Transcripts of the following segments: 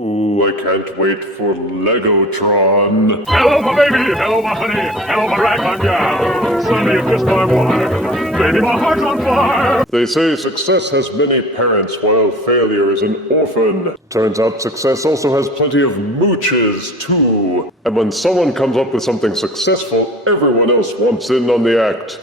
Ooh, I can't wait for Legotron. Hello, my baby! Hello, my honey! Hello, my ragtime gal! Suddenly you kissed my wife! Baby, my heart's on fire! They say success has many parents while failure is an orphan. Turns out success also has plenty of mooches, too. And when someone comes up with something successful, everyone else wants in on the act.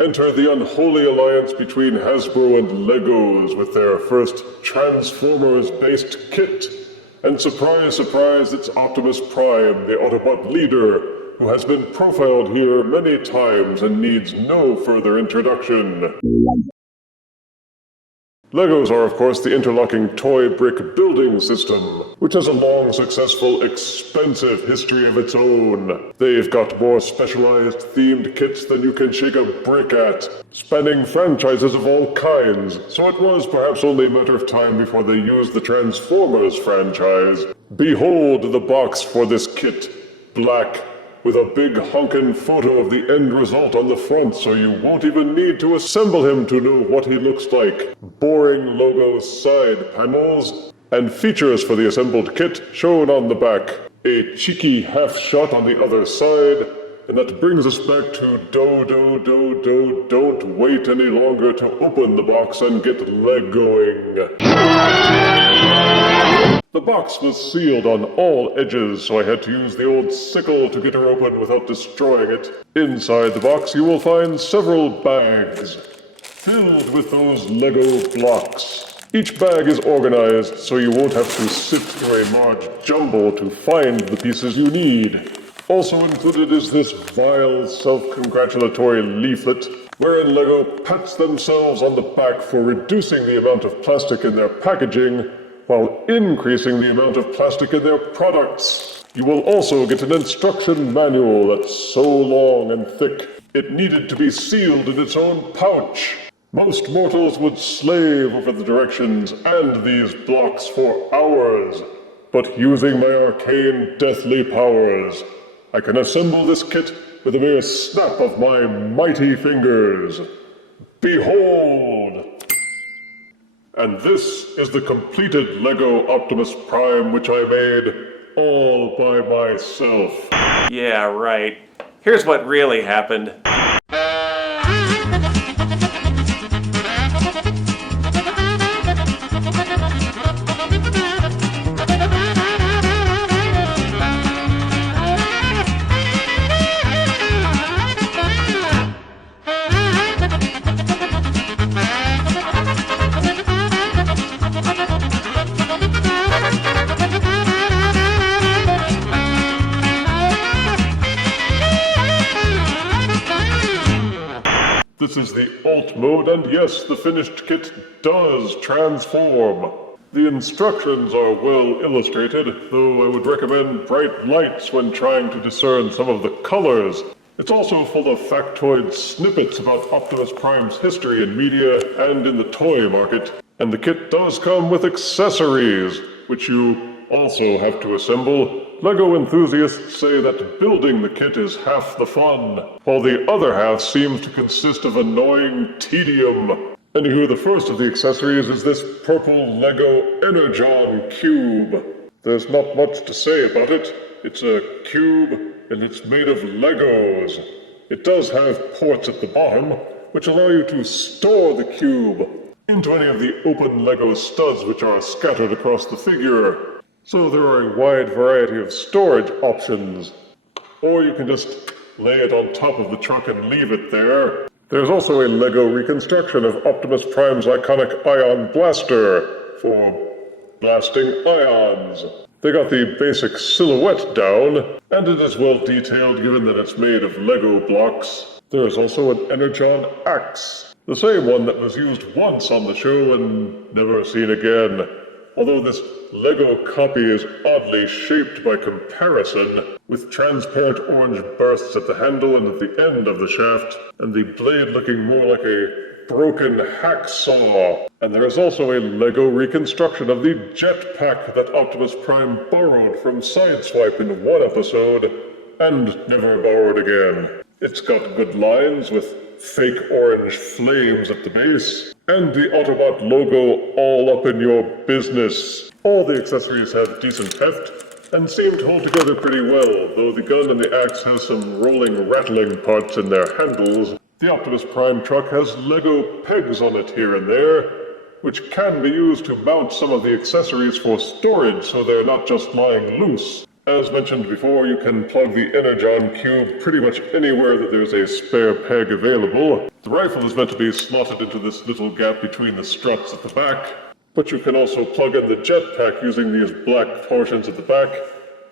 Enter the unholy alliance between Hasbro and Legos with their first Transformers-based kit. And surprise, surprise, it's Optimus Prime, the Autobot leader, who has been profiled here many times and needs no further introduction. Legos are, of course, the interlocking toy brick building system, which has a long, successful, expensive history of its own. They've got more specialized themed kits than you can shake a brick at, spanning franchises of all kinds, so it was perhaps only a matter of time before they used the Transformers franchise. Behold the box for this kit, black, with a big honkin' photo of the end result on the front so you won't even need to assemble him to know what he looks like. Boring logo side panels, and features for the assembled kit shown on the back. A cheeky half shot on the other side, and that brings us back to don't wait any longer to open the box and get Legoing. The box was sealed on all edges, so I had to use the old sickle to get her open without destroying it. Inside the box you will find several bags, filled with those Lego blocks. Each bag is organized so you won't have to sift through a large jumble to find the pieces you need. Also included is this vile self-congratulatory leaflet, wherein Lego pats themselves on the back for reducing the amount of plastic in their packaging, while increasing the amount of plastic in their products. You will also get an instruction manual that's so long and thick, it needed to be sealed in its own pouch. Most mortals would slave over the directions and these blocks for hours, but using my arcane deathly powers, I can assemble this kit with a mere snap of my mighty fingers. Behold! And this is the completed Lego Optimus Prime which I made all by myself. Yeah, right. Here's what really happened. This is the alt mode, and yes, the finished kit does transform. The instructions are well illustrated, though I would recommend bright lights when trying to discern some of the colors. It's also full of factoid snippets about Optimus Prime's history in media and in the toy market. And the kit does come with accessories, which you also have to assemble. Lego enthusiasts say that building the kit is half the fun, while the other half seems to consist of annoying tedium. Anywho, the first of the accessories is this purple Lego Energon cube. There's not much to say about it. It's a cube, and it's made of Legos. It does have ports at the bottom, which allow you to store the cube into any of the open Lego studs which are scattered across the figure. So there are a wide variety of storage options. Or you can just lay it on top of the truck and leave it there. There's also a Lego reconstruction of Optimus Prime's iconic Ion Blaster for blasting ions. They got the basic silhouette down, and it is well detailed given that it's made of Lego blocks. There is also an Energon Axe, the same one that was used once on the show and never seen again. Although this Lego copy is oddly shaped by comparison, with transparent orange bursts at the handle and at the end of the shaft, and the blade looking more like a broken hacksaw. And there is also a Lego reconstruction of the jetpack that Optimus Prime borrowed from Sideswipe in one episode, and never borrowed again. It's got good lines with fake orange flames at the base, and the Autobot logo all up in your business. All the accessories have decent heft and seem to hold together pretty well, though the gun and the axe have some rolling, rattling parts in their handles. The Optimus Prime truck has Lego pegs on it here and there, which can be used to mount some of the accessories for storage so they're not just lying loose. As mentioned before, you can plug the Energon cube pretty much anywhere that there's a spare peg available. The rifle is meant to be slotted into this little gap between the struts at the back, but you can also plug in the jetpack using these black portions at the back,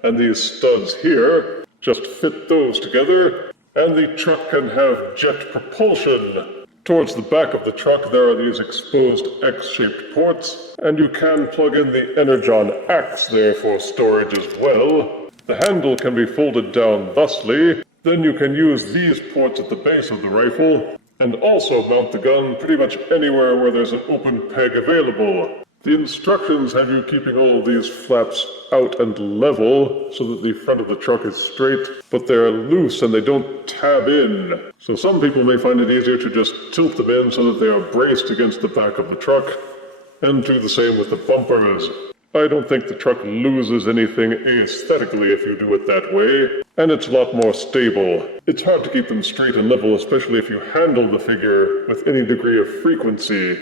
and these studs here just fit those together, and the truck can have jet propulsion. Towards the back of the truck there are these exposed X-shaped ports, and you can plug in the Energon axe there for storage as well. The handle can be folded down thusly, then you can use these ports at the base of the rifle, and also mount the gun pretty much anywhere where there's an open peg available. The instructions have you keeping all of these flaps out and level so that the front of the truck is straight, but they're loose and they don't tab in. So some people may find it easier to just tilt them in so that they are braced against the back of the truck, and do the same with the bumpers. I don't think the truck loses anything aesthetically if you do it that way, and it's a lot more stable. It's hard to keep them straight and level, especially if you handle the figure with any degree of frequency.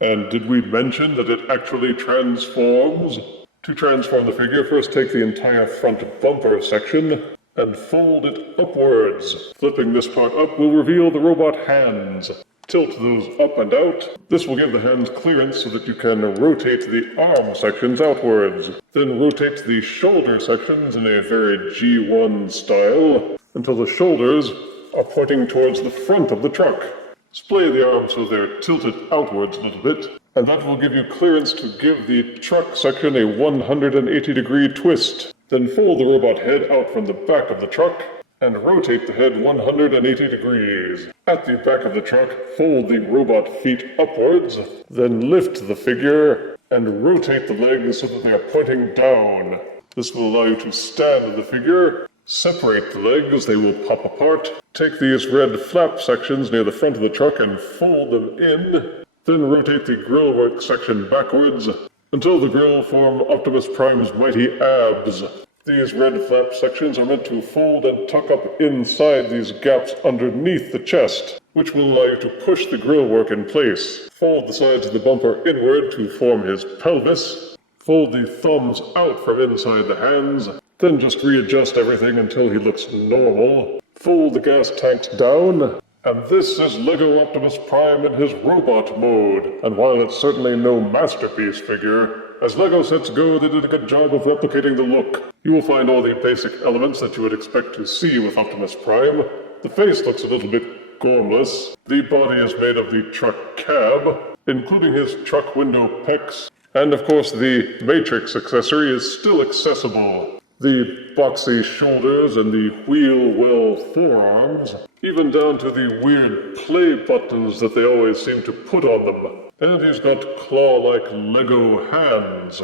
And did we mention that it actually transforms? To transform the figure, first take the entire front bumper section and fold it upwards. Flipping this part up will reveal the robot hands. Tilt those up and out. This will give the hands clearance so that you can rotate the arm sections outwards. Then rotate the shoulder sections in a very G1 style until the shoulders are pointing towards the front of the truck. Splay the arms so they're tilted outwards a little bit, and that will give you clearance to give the truck section a 180-degree twist. Then fold the robot head out from the back of the truck and rotate the head 180 degrees. At the back of the truck, fold the robot feet upwards, then lift the figure and rotate the legs so that they are pointing down. This will allow you to stand the figure. Separate the legs, they will pop apart. Take these red flap sections near the front of the truck and fold them in. Then rotate the grillwork section backwards until the grill form Optimus Prime's mighty abs. These red flap sections are meant to fold and tuck up inside these gaps underneath the chest, which will allow you to push the grillwork in place. Fold the sides of the bumper inward to form his pelvis. Fold the thumbs out from inside the hands. Then just readjust everything until he looks normal. Fold the gas tanks down. And this is LEGO Optimus Prime in his robot mode. And while it's certainly no masterpiece figure, as LEGO sets go, they did a good job of replicating the look. You will find all the basic elements that you would expect to see with Optimus Prime. The face looks a little bit gormless. The body is made of the truck cab, including his truck window pecs. And of course the Matrix accessory is still accessible. The boxy shoulders and the wheel-well forearms, even down to the weird play buttons that they always seem to put on them. And he's got claw-like Lego hands.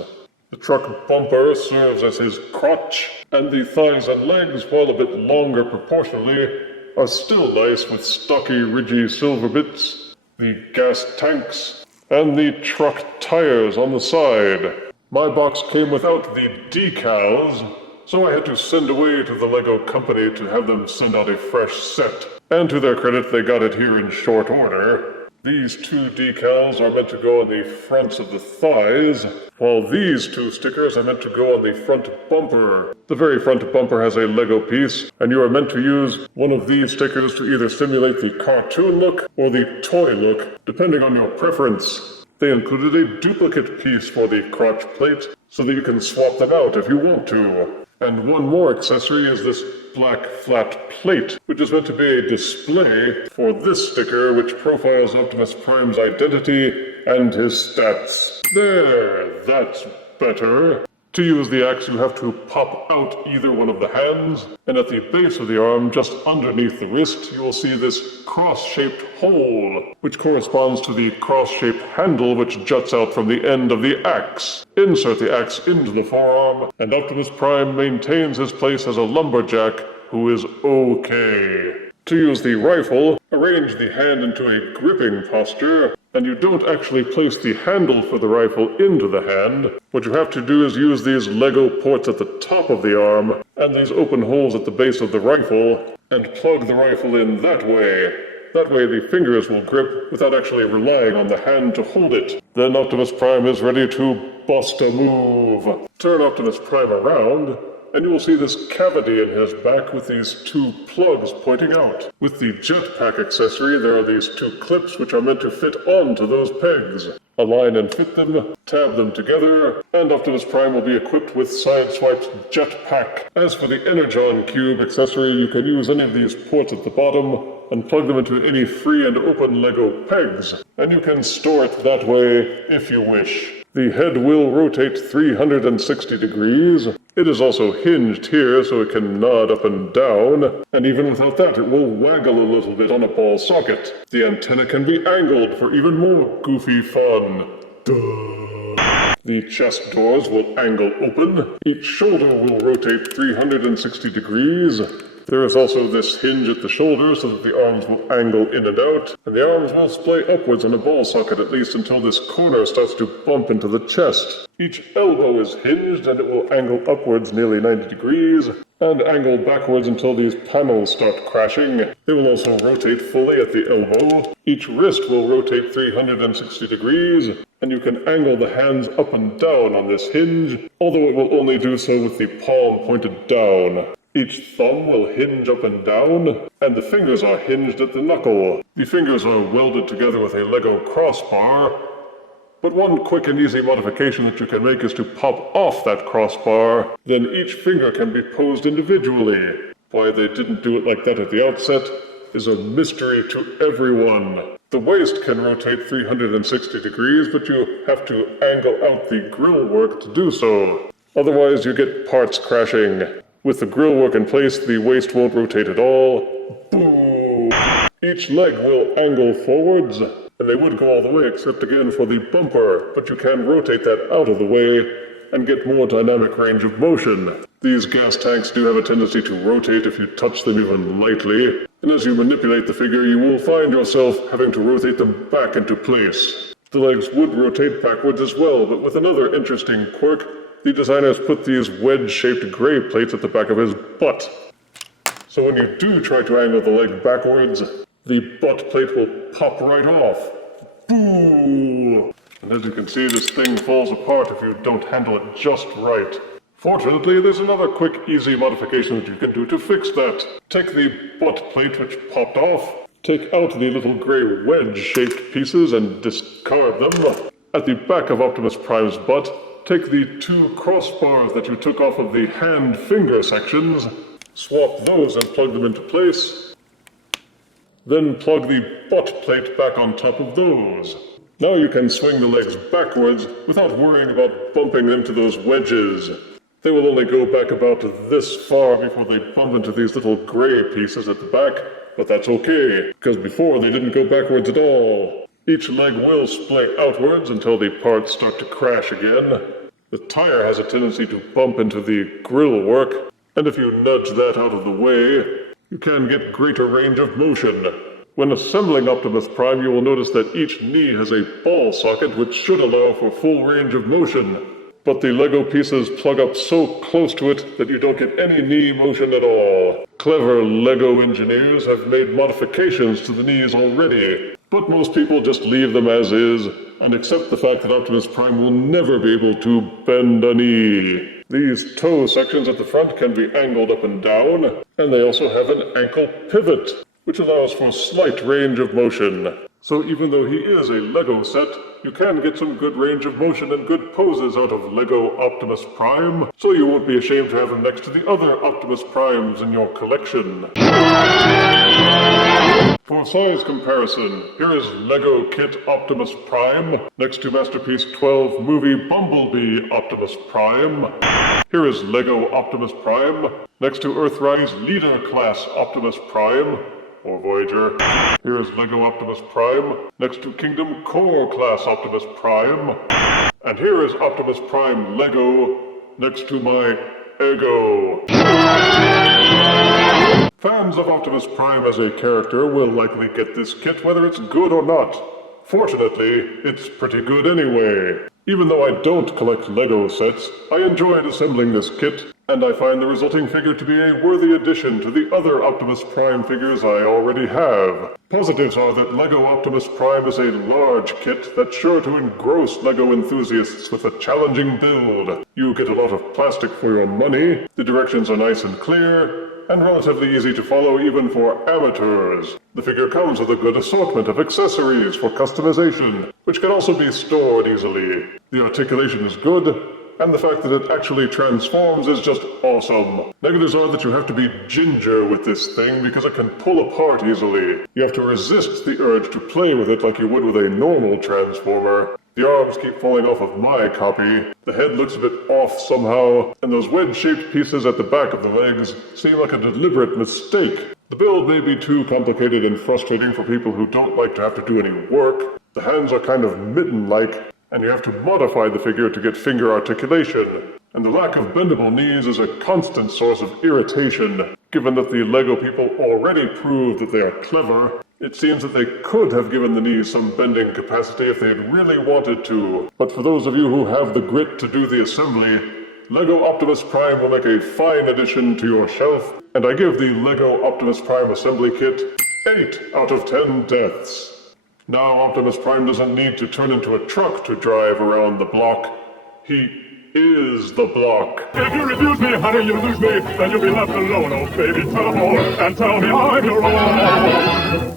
The truck bumper serves as his crotch, and the thighs and legs, while a bit longer proportionally, are still nice with stocky, ridgy silver bits, the gas tanks, and the truck tires on the side. My box came without the decals, so I had to send away to the LEGO company to have them send out a fresh set. And to their credit, they got it here in short order. These two decals are meant to go on the fronts of the thighs, while these two stickers are meant to go on the front bumper. The very front bumper has a Lego piece, and you are meant to use one of these stickers to either simulate the cartoon look or the toy look, depending on your preference. They included a duplicate piece for the crotch plate, so that you can swap them out if you want to. And one more accessory is this black flat plate, which is meant to be a display for this sticker, which profiles Optimus Prime's identity and his stats. There, that's better. To use the axe, you have to pop out either one of the hands, and at the base of the arm, just underneath the wrist, you will see this cross-shaped hole, which corresponds to the cross-shaped handle which juts out from the end of the axe. Insert the axe into the forearm, and Optimus Prime maintains his place as a lumberjack who is okay. To use the rifle, arrange the hand into a gripping posture, and you don't actually place the handle for the rifle into the hand. What you have to do is use these Lego ports at the top of the arm, and these open holes at the base of the rifle, and plug the rifle in that way. That way the fingers will grip without actually relying on the hand to hold it. Then Optimus Prime is ready to bust a move. Turn Optimus Prime around, and you will see this cavity in his back with these two plugs pointing out. With the jetpack accessory, there are these two clips which are meant to fit onto those pegs. Align and fit them, tab them together, and Optimus Prime will be equipped with Sideswipe's jetpack. As for the Energon Cube accessory, you can use any of these ports at the bottom and plug them into any free and open Lego pegs, and you can store it that way if you wish. The head will rotate 360 degrees. It is also hinged here so it can nod up and down, and even without that it will waggle a little bit on a ball socket. The antenna can be angled for even more goofy fun. Duh. The chest doors will angle open. Each shoulder will rotate 360 degrees. There is also this hinge at the shoulder so that the arms will angle in and out, and the arms will splay upwards on a ball socket at least until this corner starts to bump into the chest. Each elbow is hinged and it will angle upwards nearly 90 degrees, and angle backwards until these panels start crashing. They will also rotate fully at the elbow. Each wrist will rotate 360 degrees, and you can angle the hands up and down on this hinge, although it will only do so with the palm pointed down. Each thumb will hinge up and down, and the fingers are hinged at the knuckle. The fingers are welded together with a Lego crossbar, but one quick and easy modification that you can make is to pop off that crossbar. Then each finger can be posed individually. Why they didn't do it like that at the outset is a mystery to everyone. The waist can rotate 360 degrees, but you have to angle out the grill work to do so. Otherwise you get parts crashing. With the grill work in place, the waist won't rotate at all. Boo! Each leg will angle forwards, and they would go all the way except again for the bumper, but you can rotate that out of the way and get more dynamic range of motion. These gas tanks do have a tendency to rotate if you touch them even lightly, and as you manipulate the figure, you will find yourself having to rotate them back into place. The legs would rotate backwards as well, but with another interesting quirk. The designers put these wedge-shaped gray plates at the back of his butt. So when you do try to angle the leg backwards, the butt plate will pop right off. Boo! And as you can see, this thing falls apart if you don't handle it just right. Fortunately, there's another quick, easy modification that you can do to fix that. Take the butt plate which popped off, take out the little gray wedge-shaped pieces and discard them. At the back of Optimus Prime's butt, take the two crossbars that you took off of the hand-finger sections, swap those and plug them into place, then plug the butt plate back on top of those. Now you can swing the legs backwards without worrying about bumping into those wedges. They will only go back about this far before they bump into these little gray pieces at the back, but that's okay, because before they didn't go backwards at all. Each leg will splay outwards until the parts start to crash again. The tire has a tendency to bump into the grill work, and if you nudge that out of the way, you can get greater range of motion. When assembling Optimus Prime, you will notice that each knee has a ball socket which should allow for full range of motion. But the Lego pieces plug up so close to it that you don't get any knee motion at all. Clever Lego engineers have made modifications to the knees already, but most people just leave them as is and accept the fact that Optimus Prime will never be able to bend a knee. These toe sections at the front can be angled up and down, and they also have an ankle pivot, which allows for slight range of motion. So even though he is a Lego set, you can get some good range of motion and good poses out of Lego Optimus Prime, so you won't be ashamed to have him next to the other Optimus Primes in your collection. For size comparison, here is Lego Kit Optimus Prime next to Masterpiece 12 Movie Bumblebee Optimus Prime. Here is Lego Optimus Prime next to Earthrise Leader Class Optimus Prime, or Voyager. Here is Lego Optimus Prime next to Kingdom Core Class Optimus Prime. And here is Optimus Prime Lego next to my Ego. Fans of Optimus Prime as a character will likely get this kit whether it's good or not. Fortunately, it's pretty good anyway. Even though I don't collect Lego sets, I enjoyed assembling this kit, and I find the resulting figure to be a worthy addition to the other Optimus Prime figures I already have. Positives are that Lego Optimus Prime is a large kit that's sure to engross Lego enthusiasts with a challenging build. You get a lot of plastic for your money, the directions are nice and clear, and relatively easy to follow even for amateurs. The figure comes with a good assortment of accessories for customization, which can also be stored easily. The articulation is good, and the fact that it actually transforms is just awesome. Negatives are that you have to be ginger with this thing because it can pull apart easily. You have to resist the urge to play with it like you would with a normal transformer. The arms keep falling off of my copy, the head looks a bit off somehow, and those wedge-shaped pieces at the back of the legs seem like a deliberate mistake. The build may be too complicated and frustrating for people who don't like to have to do any work. The hands are kind of mitten-like, and you have to modify the figure to get finger articulation. And the lack of bendable knees is a constant source of irritation. Given that the Lego people already proved that they are clever, it seems that they could have given the knees some bending capacity if they had really wanted to. But for those of you who have the grit to do the assembly, Lego Optimus Prime will make a fine addition to your shelf, and I give the Lego Optimus Prime assembly kit 8 out of 10 deaths. Now Optimus Prime doesn't need to turn into a truck to drive around the block. He is the block. If you refuse me, honey, you lose me. Then you'll be left alone, oh baby. Tell them all and tell me I'm your own.